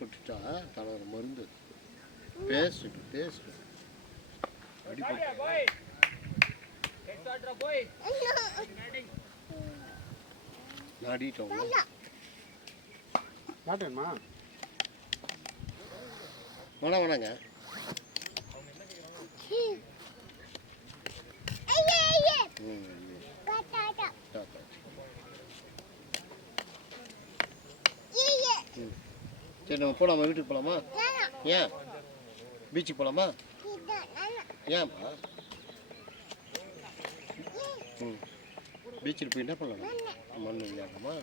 அடிபட்டுட்டா தளர மருந்து பேஸ்ட் நாடிட்டோம் காட்டுமா வேணாங்க சரி நம்ம போகலாமா வீட்டுக்கு போகலாமா ஏன் பீச்சுக்கு போகலாமா ஏன்ப்பா பீச்சில் போய் என்ன பண்ணலாம் மண் விளையாடலாமா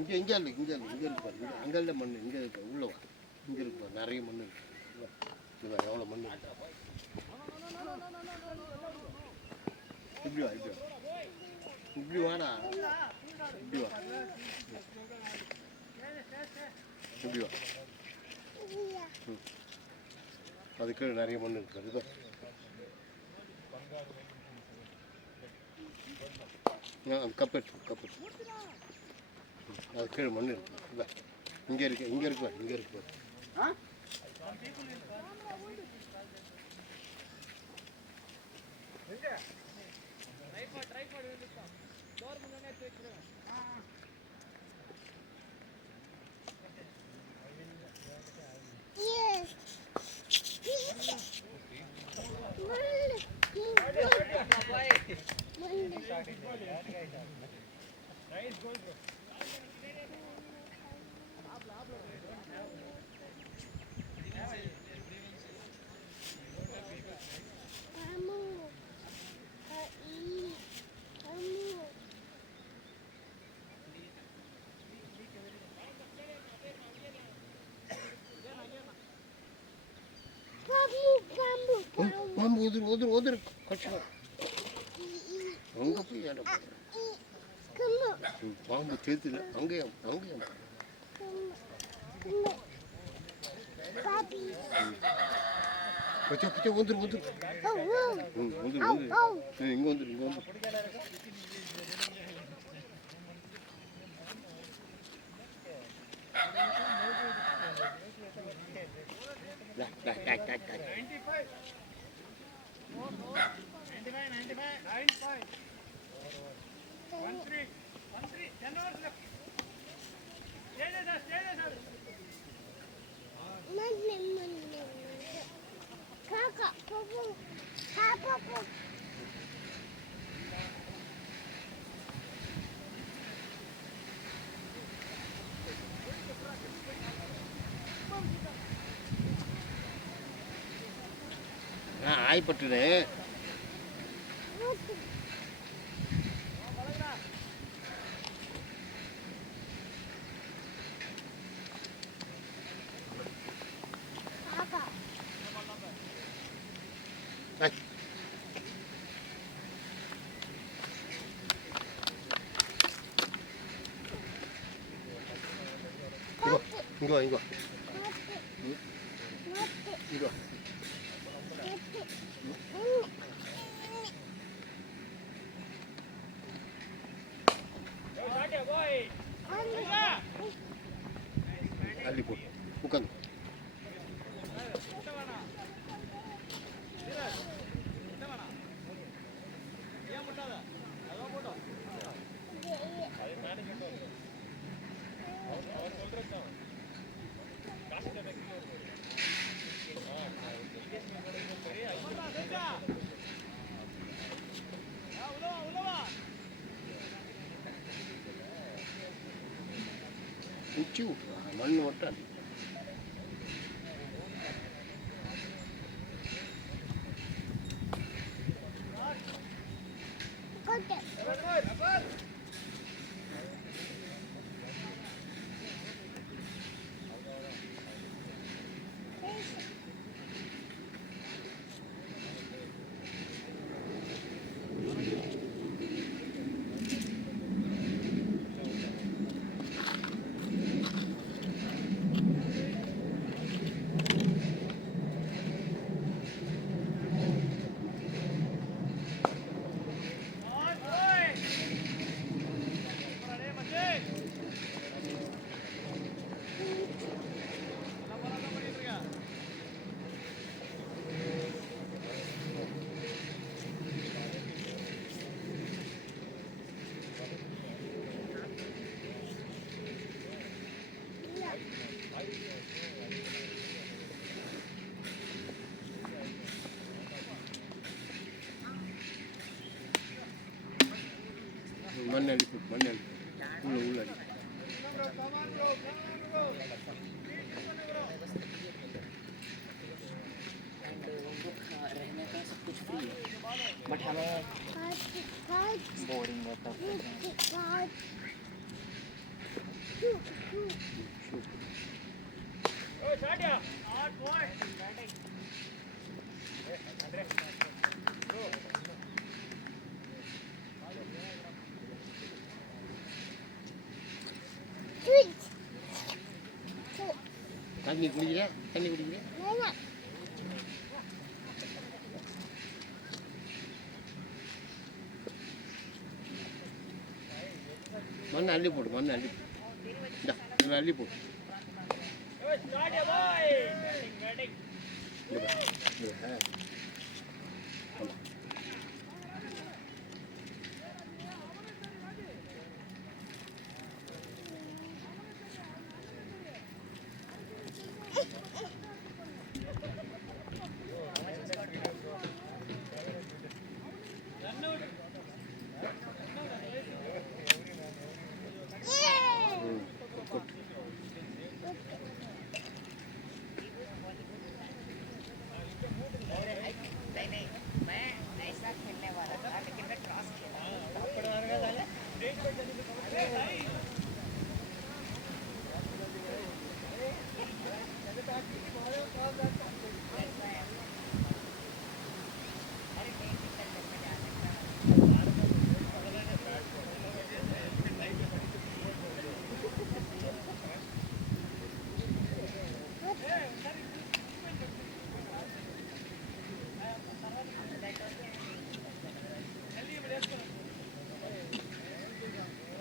இங்கே இருக்கு பாரு அங்கே மண் இங்கே இருக்கு உள்ள இங்கே இருக்கு பாரு நிறைய மண் இருக்கு இங்கே எவ்வளோ மண் இருக்கு இப்படி வாடா இப்படி வா அதுக்கு நிறைய மண் இருக்கு இதுதான் கப்பு அது கீழே மண் இருக்கு இங்கே இருக்கு பாம்பு உதிரு கட்சம் அங்கே போய் ஏட பாம்பு சேர்த்துல அங்கேயும் பச்சை வந்துரு இங்கே வந்துரு ஆய்பட்டுனே இங்க வா அள்ளி போட்டு உட்காந்து உச்சி விட்டுருவாங்க மண் மட்டும் Okay. மண் அள்ளி போட்டு மண் அள்ளி உள்ள அள்ளி. रहने का सब कुछ फ्री है बट हमें बोरिंग होता है தண்ணி குடிக்கிறியா தண்ணி குடிக்கிறியா மண் அள்ளி போடு மண் அள்ளி இந்தா இதில் அள்ளி போடு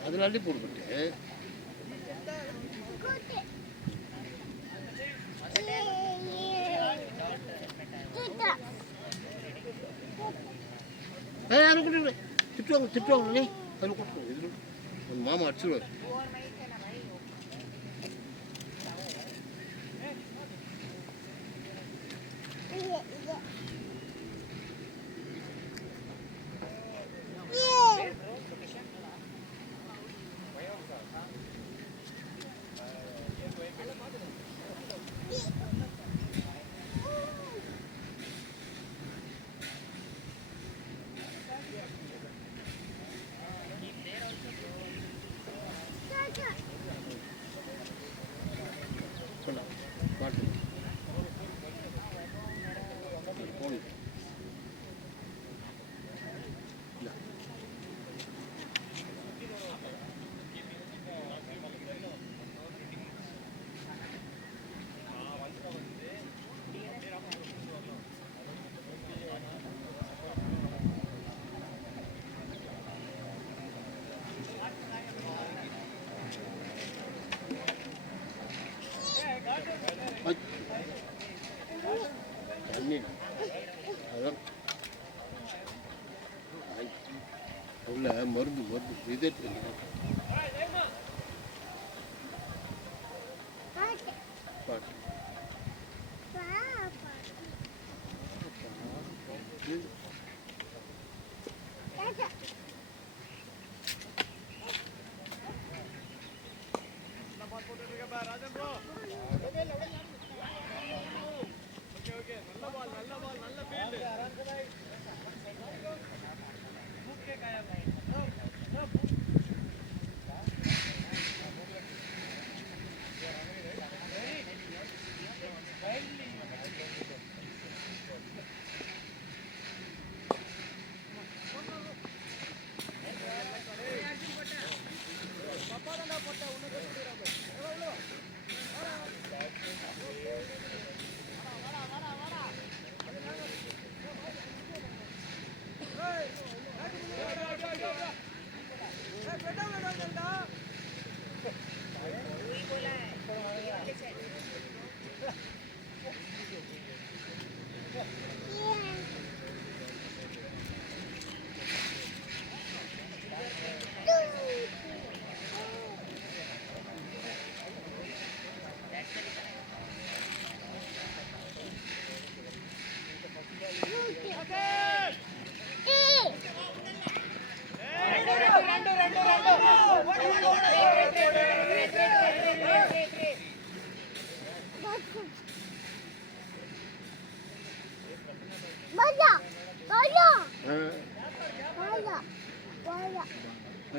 அதில் அள்ளி போட்டுக்கிட்டு திட்டுவாங்க திட்டுவாங்க நீ அதில் கொடுத்துருவோம் இதில் உன் மாமா அடிச்சுடுவார் தண்ணி அதான் உள்ள மருந்து மருந்து இதே பாட்டு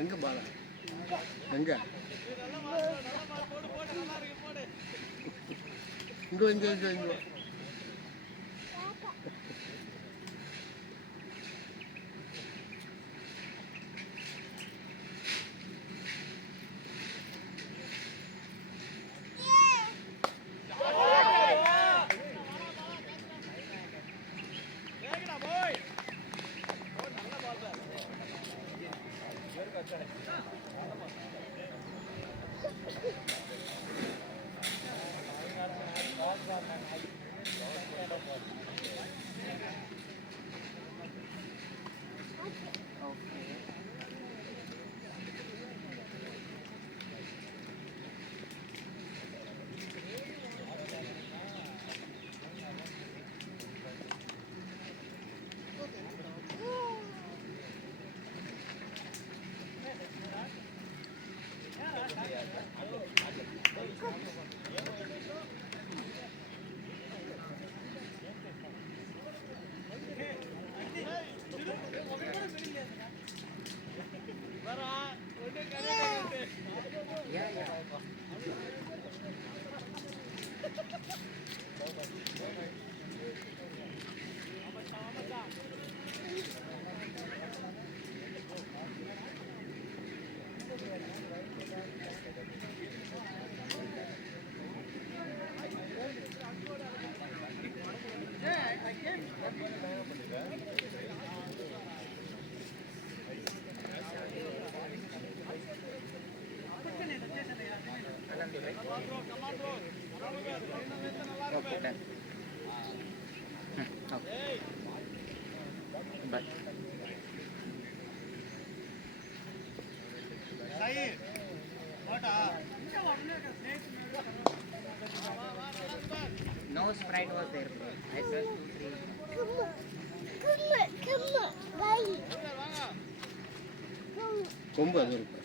எங்க பாலா எங்க இங்க Okay, done. Okay. Bye. No Sprite was there. I pressed 2, 3. கொம்பு அது இருக்கு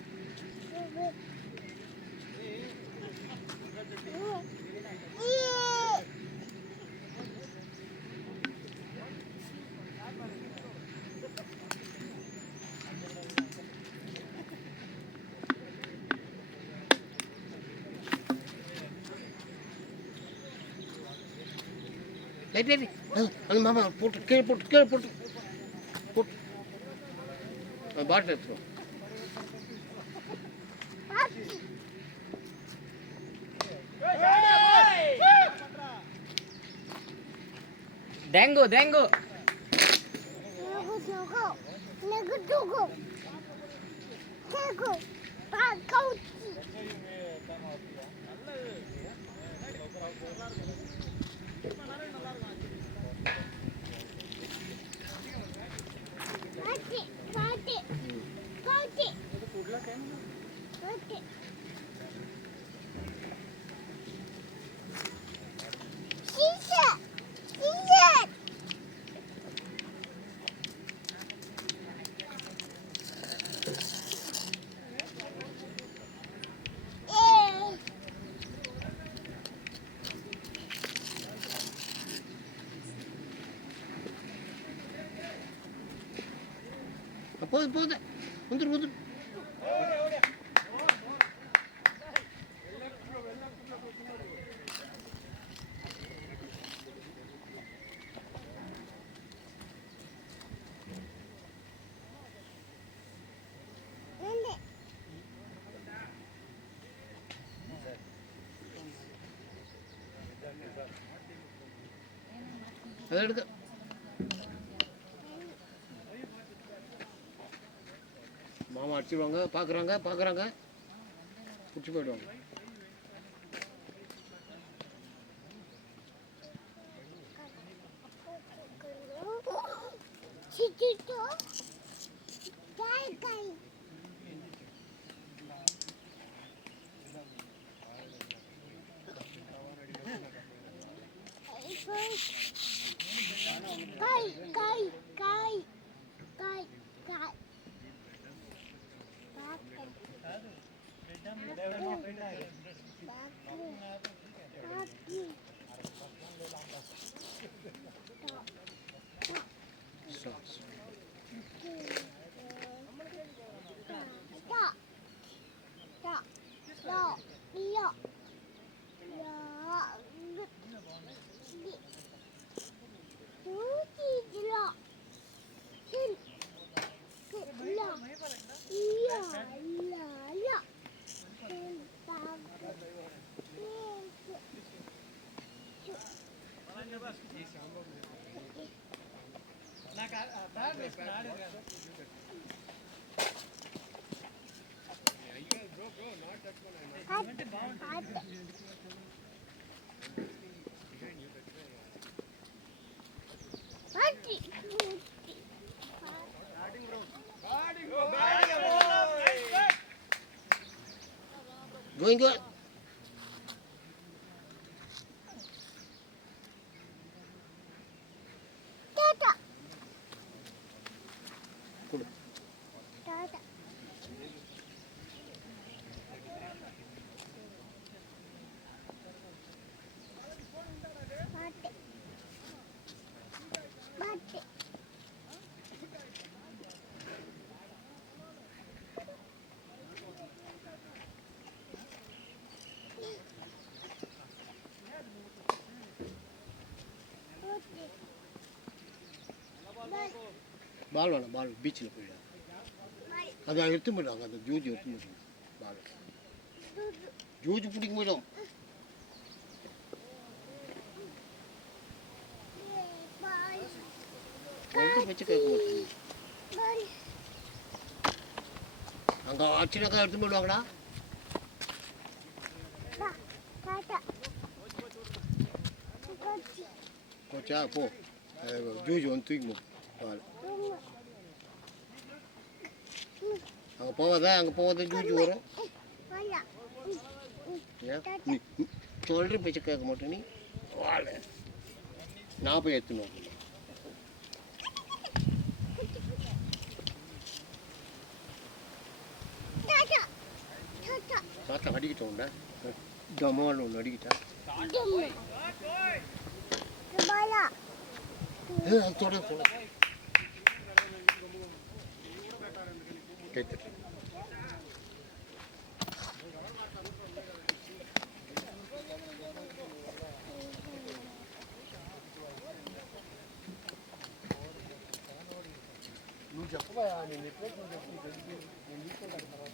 அந்த மாமா போட்டு கீழே போட்டு பாட்டில் எடுத்துருவோம் Dango, dango. போகுது வந்துரு அதை எடுக்க மாமா அடிச்சுடுவாங்க பார்க்குறாங்க பிடிச்சி போயிடுவாங்க Stop. Going good. Good. பால் வேணாம், பால் பீச்சில் போயிடும். அதை எடுத்து போயிடுவாங்க, அந்த ஜூஜி எடுத்து போயிடும். பால் ஜூஜி பிடிக்க போயிடும். வச்சு கேட்க மாட்டேங்குது. அங்கே ஆச்சுனாக்கா எடுத்து போயிடுவாங்கடா. போச்சா போ, ஜூஜி வந்து தூக்கி பால் அங்கே போகாத ஜூஜி வரும். நீ சொல்கிற பேச்சை கேட்க மாட்டேன். நீ வாழ நான் போய் எடுத்துன்னு தாத்தா அடிக்கிட்டோம்டா. ஜமான் ஒன்று அடிக்கிட்டா. தொட கேட்டு నువ్వు చెప్పవా నేను ఎప్పుడో నేను తీసుకుంటాను తర్వాత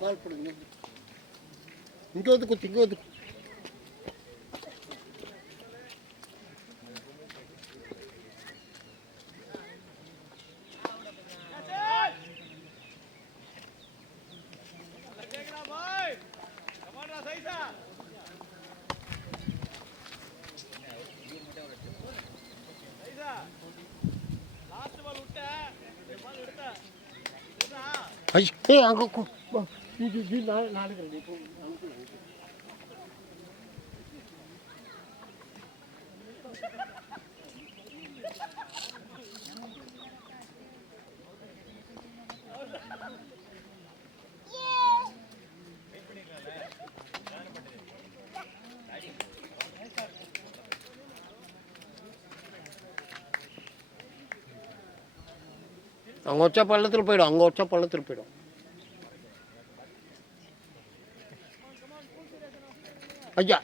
பால் போடுங்க. இங்கே வந்து குத்து, இங்கே வந்து அங்கே நாளைக்கு அங்கே வச்சா பள்ளத்தில் போயிடும். அங்கே வச்சா பள்ளத்தில் போயிடும். ஐயா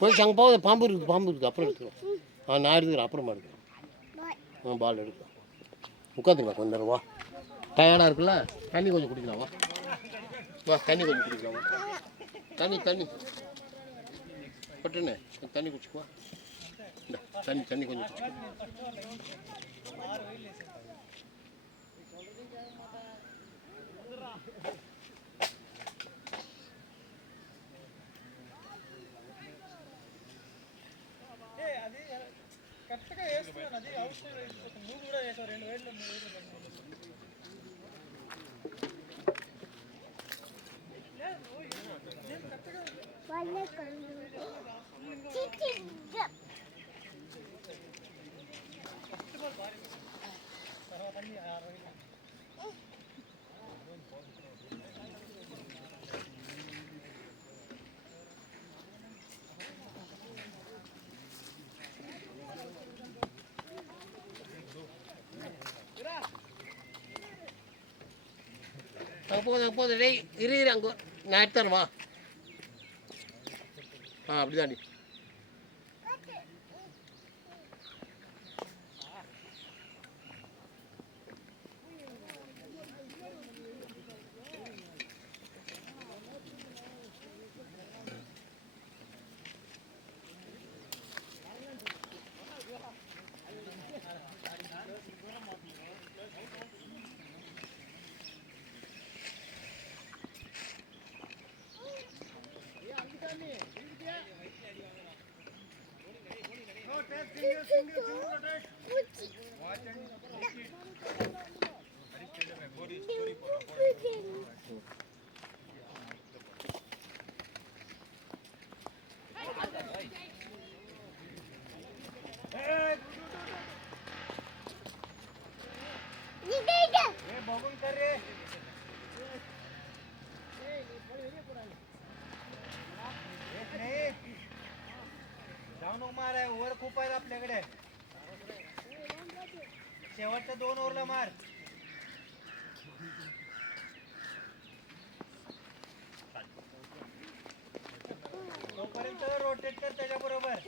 போய் அங்கே போகுது, பாம்பு இருக்குது அப்புறம் எடுத்துக்கிறோம். நான் எடுத்துக்கிறேன், அப்புறமா எடுக்கிறேன். பால் எடுக்கிறேன். உட்காந்துக்கலாம் கொஞ்ச நேரம். வா, டயர்டாக இருக்குல்ல, தண்ணி கொஞ்சம் குடிக்கலாம். வா தண்ணி கொஞ்சம் குடிக்கலாம். தண்ணி பட்டுண்ணே தண்ணி குடிச்சுக்குவா. இந்த தண்ணி கொஞ்சம் குடிச்சுக்குவா. కరెక్ట్గా వేస్తున్నాను. అది అవసరం వేసిపోతుంది. నువ్వు కూడా వేసావు 2 వేలు 3 వేలు. போதும் டேய் இரு அங்கே நான் எடுத்துறேன். வா அப்படி தாண்டி बघून कर रे. जाऊ नको मार. ओव्हर खूप आहेत आपल्याकडे. शेवटच्या 2 ओव्हरला मार. तोपर्यंत रोटेट कर त्याच्याबरोबर.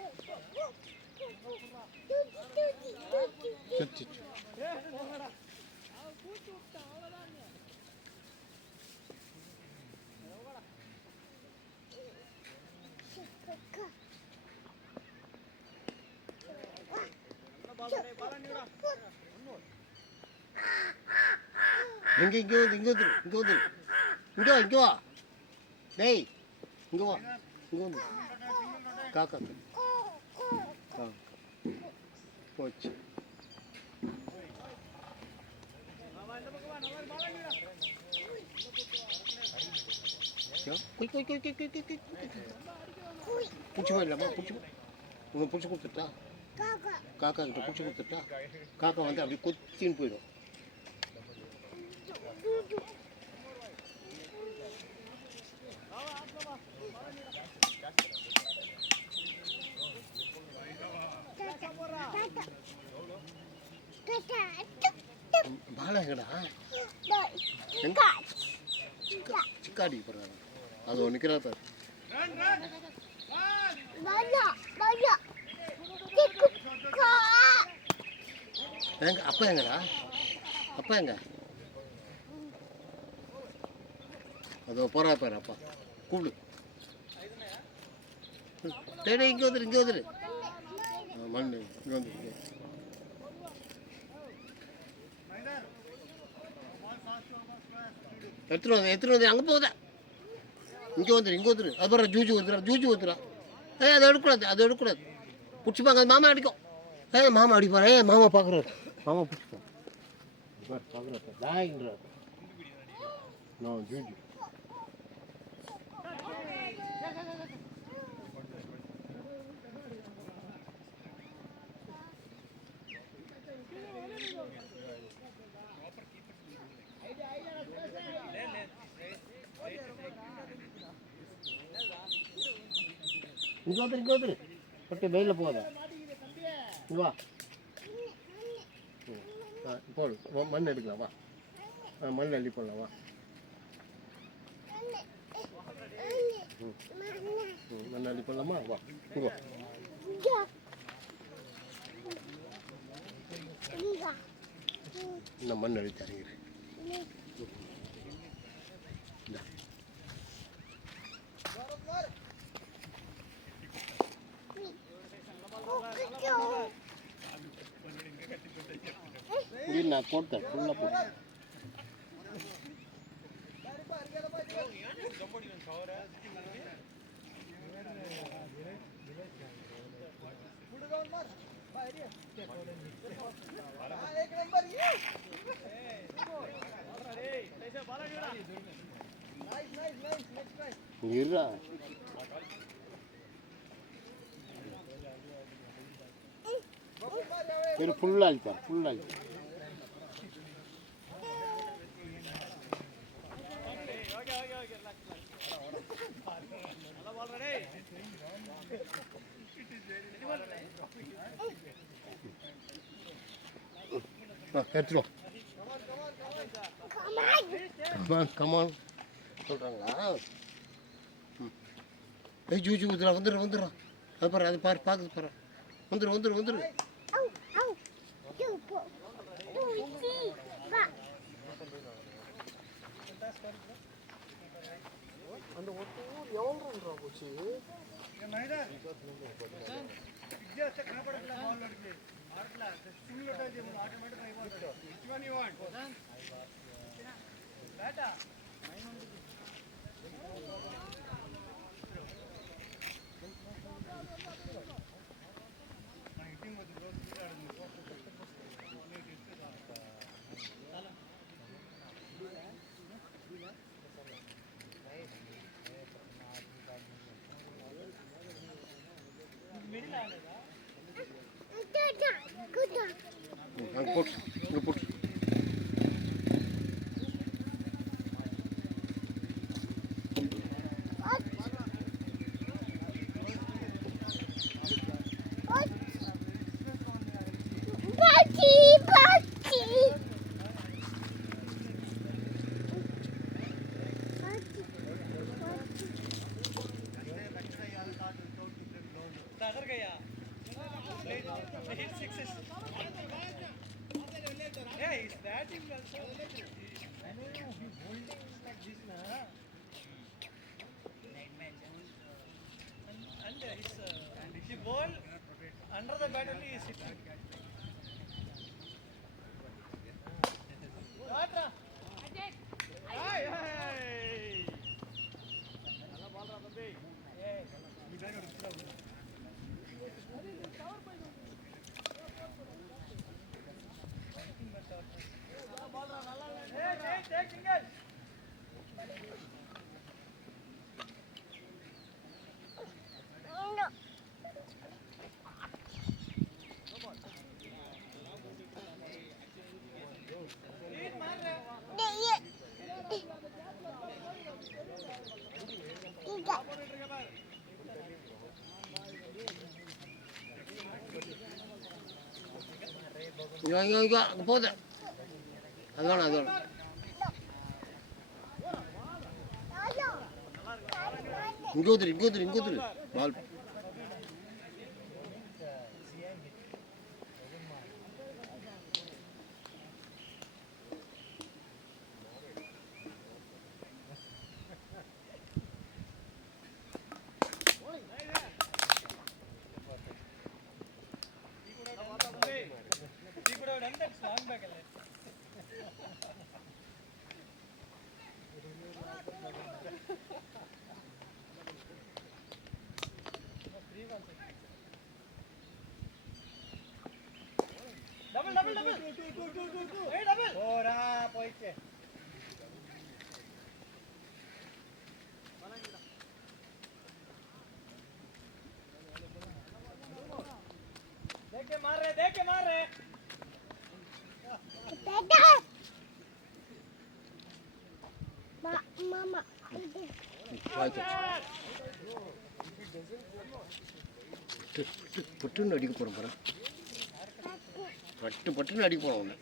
இங்கே வா டேய் இங்கே வா வந்து காக்கா போச்சு. பிடிச்சி போயிடலாமா? உனக்கு பிடிச்சி கொடுத்துட்டா காக்கா கிட்ட பிடிச்சி கொடுத்துட்டா காக்கா வந்து அப்படி கொத்தின்னு போயிடும். பாலா எங்கடா? சிக்காடி போறாங்க. அது ஒன்று நிற்கிறா பாரு. எங்க அப்பா எங்கடா? அப்பா எங்க? அதோ போறா பாரு அப்பா. கூப்பிடு. டேய் இங்கே வந்துரு இங்கே வந்துரு மண் இங்கே வந்துரு எடுத்துட்டு வந்து அங்கே போகுதா இங்கே வந்துரு அது பாரு ஜூஜு வந்துடுறா அதை எடுக்கக்கூடாது பிடிச்சிப்பாங்க அது மாமா அடிக்கும் மாமா அடிப்பாரு மாமா பார்க்குறாரு மாமா பிடிச்சிப்பாங்க பார்க்குறாரு டாயின்றார் நான் ஜூஜு இங்கே வந்துரு பட்டு வெயிலில் போகாத இங்கே வா போடு மண் எடுக்கலாம் வா மண் அள்ளி போடலாம் வா மண் அள்ளி போடலாமா வா இங்கே இந்த மண் அள்ளி தருகிறேன் நான் போட்டேன் ஃபுல்லாக போட்டேன் இருடா இரு ஃபுல்லாக அழிப்பார் எடுத்துருவோம் கமான் சொல்கிறாங்களா ஜூஜு வந்துடுறா அது பாரு அது பார்க்குது பாரு வந்துரு அந்த ஒட்டு எவ்வளோ போச்சு இங்கே போட்டு under the battle is sitting. இங்கே போகுது அது வேணும் இங்கே ஊத்துரு பால் போடா போயிடுச்சு देख मार रहे மாமா பட்டுன்னு அடிக்க போகிறோம் பாரு, பட்டுன்னு அடிக்க போகிறோம் ஒன்று.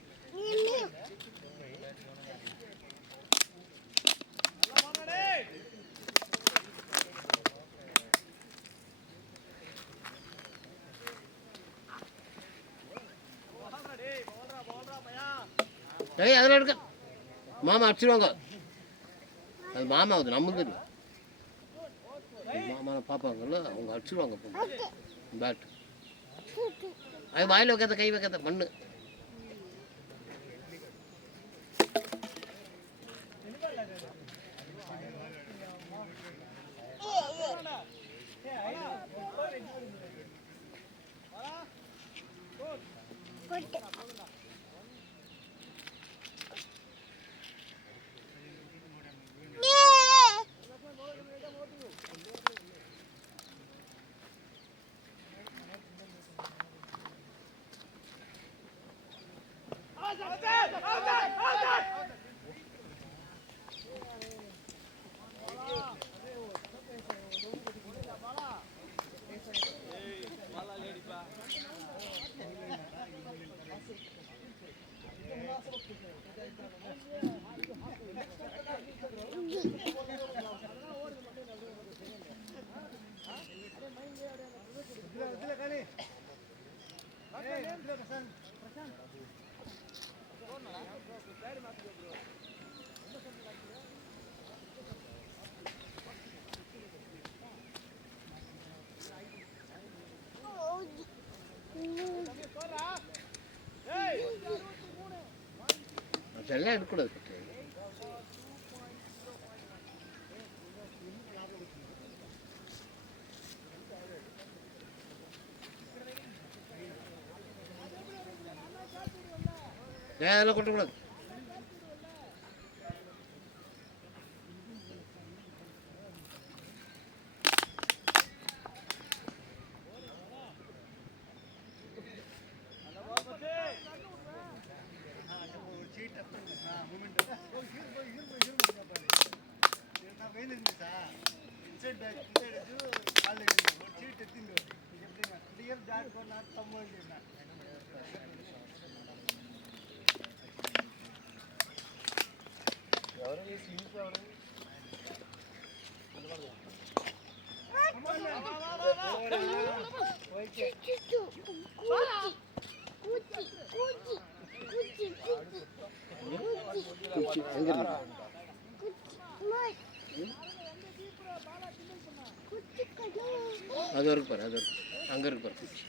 ஏய் அதெல்லாம் எடுக்க மாமா அடிச்சிடுவாங்க. அது மாமா அது நம்மளுக்கு இல்லை. மாமா பார்ப்பாங்கல்ல அவங்க அடிச்சிடுவாங்க பேட். அது வாயில் வைக்காத கை வைக்காத மண்ணு. அதெல்லாம் எடுக்கக்கூடாது. அதெல்லாம் கொட்டக்கூடாது. எங்க இருக்கு? அது இருக்கு பாரு, அது இருக்கு அங்கே இருக்கு பாரு குச்சி.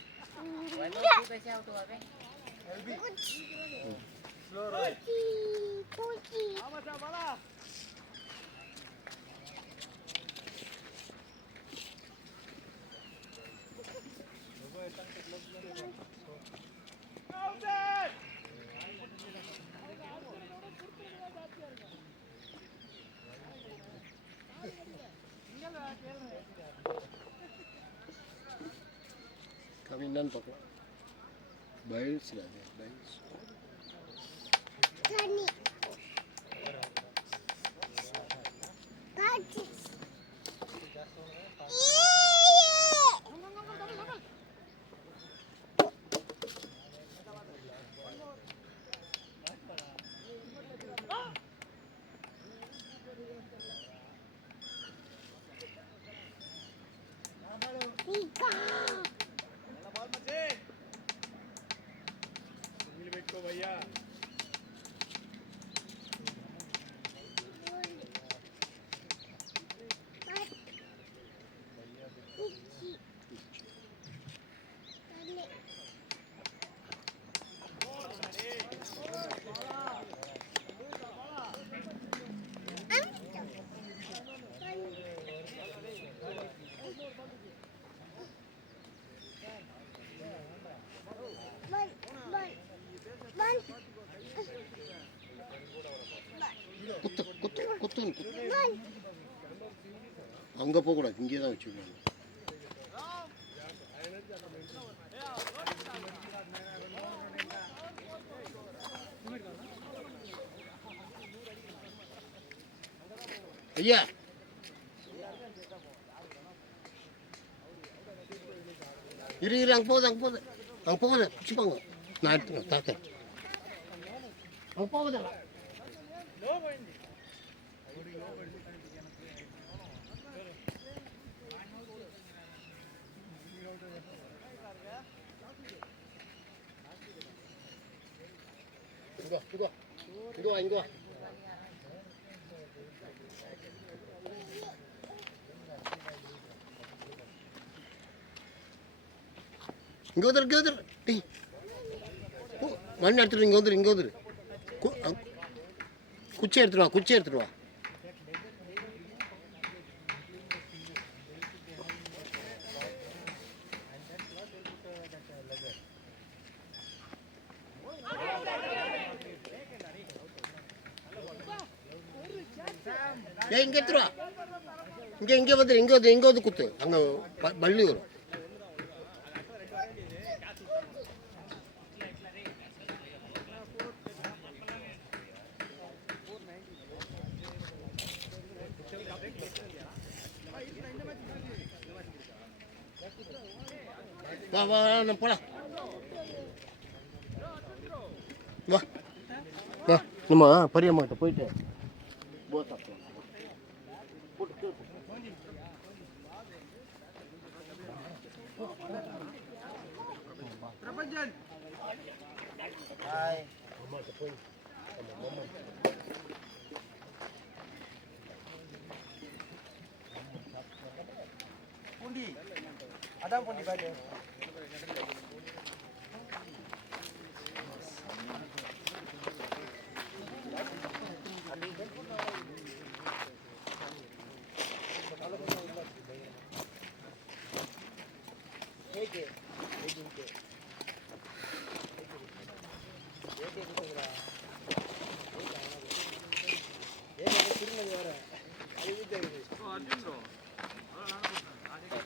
கவிஞான்னு பார்க்கலாம். பைல்ஸ் அது பைல்ஸ். भैया அங்கே போகக்கூடாது, இங்கே தான் வச்சுக்கணும். ஐயா இரு அங்கே போகுது வச்சுப்பாங்க. நான் எடுத்துக்கிறேன் தாத்தா. அங்கே போகுது இங்கே வா. இங்கே வந்துரு டேய் மண் எடுத்துட்டு இங்கே வந்துரு குச்சி எடுத்துட்டு வா. ஏய் இங்கே எடுத்துட்டு வா. இங்கே வந்து குத்து. அங்கே பள்ளி வரும். வா நம்ம போலாம். வா நம்ம பெரியம்மாட்ட போயிட்டு போட் சாப்பிடுவோம். அம்மாட்ட போய் அதான் பண்ணி பாரு.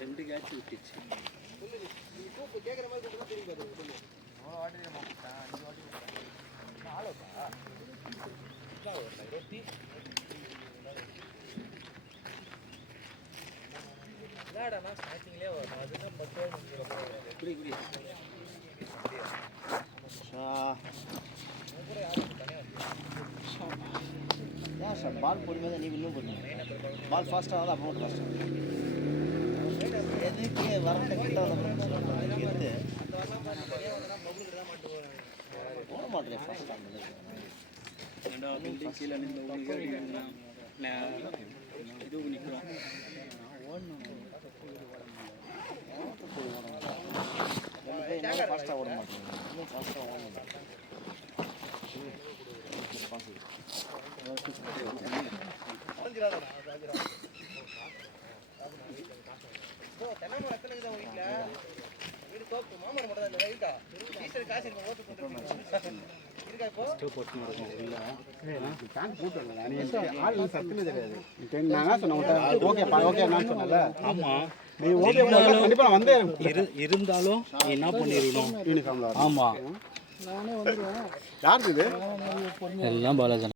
ரெண்டு கேட்ச் விட்டுச்சு. கேட்குற மாதிரி திரும்பி பார்த்து பால் போடும்போது நீ இன்னும் போடுங்க. பால் ஃபாஸ்ட்டாக வந்து அமௌண்ட் ஃபாஸ்ட்டாக எதுக்கு வரட்ட கிட்ட எடுத்து போட மாட்டேன். ஃபாஸ்ட்டாக கீழே இது நிற்கிறோம். ஃபாஸ்ட்டாக ஓட மாட்டேங்க. இன்னும் ஃபாஸ்ட்டாக ஓட மாட்டேன். இருந்தாலும் என்ன பண்ணிருக்கணும்? ஆமா, யாருக்கு இது எல்லாம் பாலாஜி.